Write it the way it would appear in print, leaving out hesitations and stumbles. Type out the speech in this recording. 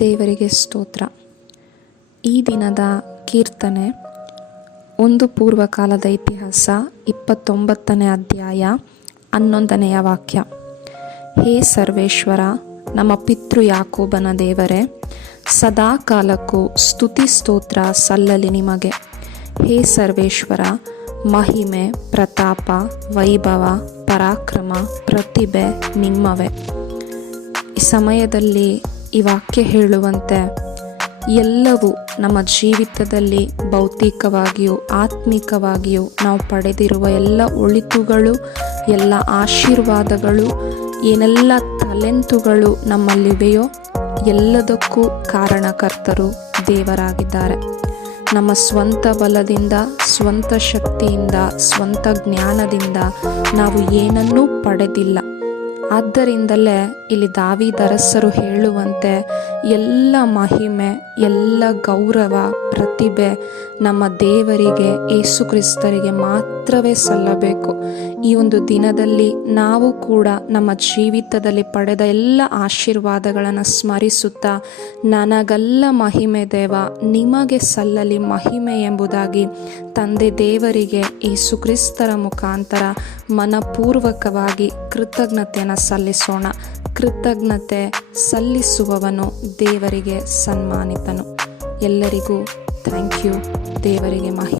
ದೇವರಿಗೆ ಸ್ತೋತ್ರ. ಈ ದಿನದ ಕೀರ್ತನೆ 1 ಪೂರ್ವಕಾಲದ ಇತಿಹಾಸ 29ನೇ ಅಧ್ಯಾಯ 11ನೇ ವಾಕ್ಯ. ಹೇ ಸರ್ವೇಶ್ವರ, ನಮ್ಮ ಪಿತೃ ಯಾಕೋಬನ ದೇವರೇ, ಸದಾ ಕಾಲಕ್ಕೂ ಸ್ತುತಿ ಸ್ತೋತ್ರ ಸಲ್ಲಲಿ ನಿಮಗೆ. ಹೇ ಸರ್ವೇಶ್ವರ, ಮಹಿಮೆ, ಪ್ರತಾಪ, ವೈಭವ, ಪರಾಕ್ರಮ, ಪ್ರತಿಭೆ ನಿಮ್ಮವೇ. ಈ ಸಮಯದಲ್ಲಿ ಈ ವಾಕ್ಯ ಹೇಳುವಂತೆ ಎಲ್ಲವೂ ನಮ್ಮ ಜೀವಿತದಲ್ಲಿ ಭೌತಿಕವಾಗಿಯೂ ಆತ್ಮಿಕವಾಗಿಯೂ ನಾವು ಪಡೆದಿರುವ ಎಲ್ಲ ಒಳಿತುಗಳು, ಎಲ್ಲ ಆಶೀರ್ವಾದಗಳು, ಏನೆಲ್ಲ ತಲೆಂತುಗಳು ನಮ್ಮಲ್ಲಿವೆಯೋ ಎಲ್ಲದಕ್ಕೂ ಕಾರಣಕರ್ತರು ದೇವರಾಗಿದ್ದಾರೆ. ನಮ್ಮ ಸ್ವಂತ ಬಲದಿಂದ, ಸ್ವಂತ ಶಕ್ತಿಯಿಂದ, ಸ್ವಂತ ಜ್ಞಾನದಿಂದ ನಾವು ಏನನ್ನೂ ಪಡೆದಿಲ್ಲ. ಆದ್ದರಿಂದಲೇ ಇಲ್ಲಿ ದಾವೀದರಸರು ಹೇಳುವಂತೆ ಎಲ್ಲ ಮಹಿಮೆ, ಎಲ್ಲ ಗೌರವ, ಪ್ರತಿಭೆ ನಮ್ಮ ದೇವರಿಗೆ, ಯೇಸು ಕ್ರಿಸ್ತರಿಗೆ ಮಾತ್ರವೇ ಸಲ್ಲಬೇಕು. ಈ ಒಂದು ದಿನದಲ್ಲಿ ನಾವು ಕೂಡ ನಮ್ಮ ಜೀವಿತದಲ್ಲಿ ಪಡೆದ ಎಲ್ಲ ಆಶೀರ್ವಾದಗಳನ್ನು ಸ್ಮರಿಸುತ್ತಾ, ನನಗಲ್ಲ ಮಹಿಮೆ ದೇವ, ನಿಮಗೆ ಸಲ್ಲಲಿ ಮಹಿಮೆ ಎಂಬುದಾಗಿ ತಂದೆ ದೇವರಿಗೆ ಯೇಸು ಕ್ರಿಸ್ತರ ಮುಖಾಂತರ ಮನಪೂರ್ವಕವಾಗಿ ಕೃತಜ್ಞತೆಯನ್ನು ಸಲ್ಲಿಸೋಣ. ಕೃತಜ್ಞತೆ ಸಲ್ಲಿಸುವವನು ದೇವರಿಗೆ ಸನ್ಮಾನಿತನು. ಎಲ್ಲರಿಗೂ ಥ್ಯಾಂಕ್ ಯು. ದೇವರಿಗೆ ಮಹಿಮೆ.